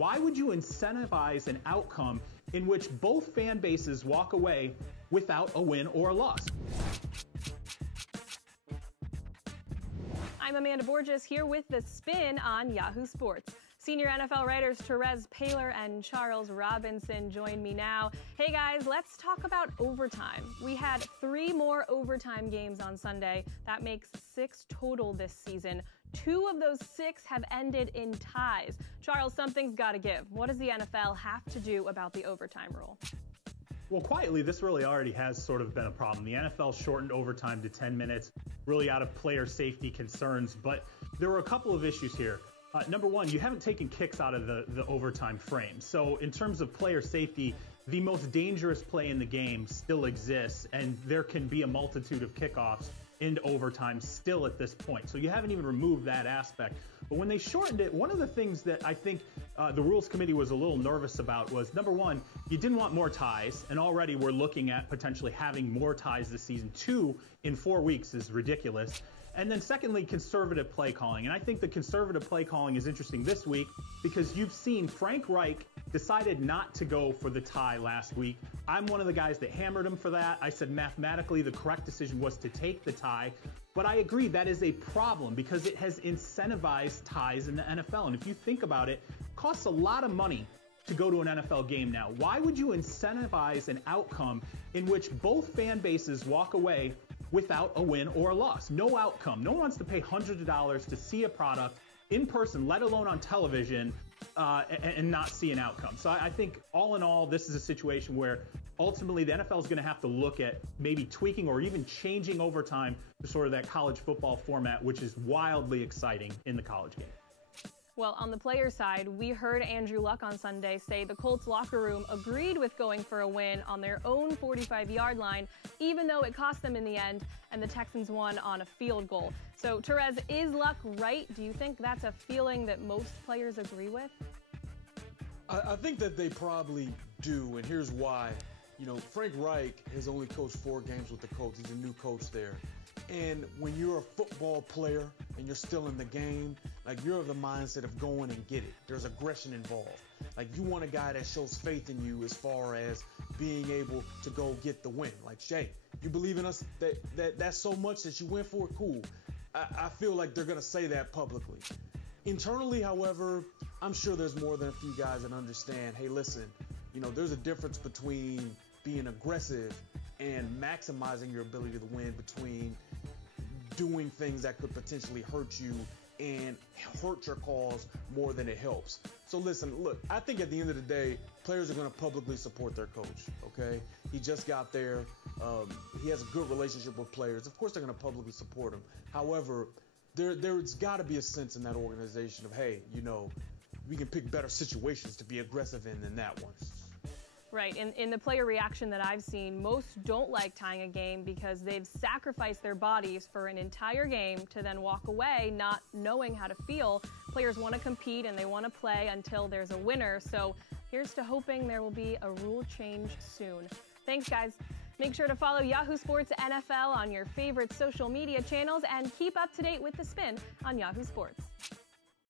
Why would you incentivize an outcome in which both fan bases walk away without a win or a loss? I'm Amanda Borges here with The Spin on Yahoo Sports. Senior NFL writers Terez, Paylor, and Charles Robinson join me now. Hey guys, let's talk about overtime. We had 3 more overtime games on Sunday. That makes 6 total this season. 2 of those 6 have ended in ties. Charles, something's got to give. What does the NFL have to do about the overtime rule? Well, quietly, this really already has sort of been a problem. The NFL shortened overtime to 10 minutes, really out of player safety concerns, but there were a couple of issues here. Number one, you haven't taken kicks out of the overtime frame. So in terms of player safety, the most dangerous play in the game still exists, and there can be a multitude of kickoffs into overtime still at this point. So you haven't even removed that aspect. But when they shortened it, one of the things that I think the Rules Committee was a little nervous about was, number one, you didn't want more ties, and already we're looking at potentially having more ties this season. 2 in 4 weeks is ridiculous. And then secondly, conservative play calling. And I think the conservative play calling is interesting this week because you've seen Frank Reich decided not to go for the tie last week. I'm one of the guys that hammered him for that. I said mathematically the correct decision was to take the tie. But I agree that is a problem because it has incentivized ties in the NFL. And if you think about it, it costs a lot of money to go to an NFL game now. Why would you incentivize an outcome in which both fan bases walk away without a win or a loss? No outcome. No one wants to pay hundreds of dollars to see a product in person, let alone on television, and not see an outcome. So I think all in all, this is a situation where ultimately the NFL is going to have to look at maybe tweaking or even changing overtime to sort of that college football format, which is wildly exciting in the college game. Well, on the player side, we heard Andrew Luck on Sunday say the Colts locker room agreed with going for a win on their own 45-yard line, even though it cost them in the end, and the Texans won on a field goal. So, Terez, is Luck right? Do you think that's a feeling that most players agree with? I think that they probably do, and here's why. You know, Frank Reich has only coached 4 games with the Colts. He's a new coach there. And when you're a football player and you're still in the game, like, you're of the mindset of going and get it. There's aggression involved. Like, you want a guy that shows faith in you as far as being able to go get the win. Like, Shay, you believe in us that's so much that you went for it? Cool. I feel like they're going to say that publicly. Internally, however, I'm sure there's more than a few guys that understand, hey, listen, you know, there's a difference between being aggressive and maximizing your ability to win between doing things that could potentially hurt you and hurt your cause more than it helps. So listen, look, I think at the end of the day, players are going to publicly support their coach, okay? He just got there. He has a good relationship with players. Of course, they're going to publicly support him. However, there's got to be a sense in that organization of, hey, you know, we can pick better situations to be aggressive in than that one. Right. In the player reaction that I've seen, most don't like tying a game because they've sacrificed their bodies for an entire game to then walk away not knowing how to feel. Players want to compete and they want to play until there's a winner. So here's to hoping there will be a rule change soon. Thanks, guys. Make sure to follow Yahoo Sports NFL on your favorite social media channels and keep up to date with The Spin on Yahoo Sports.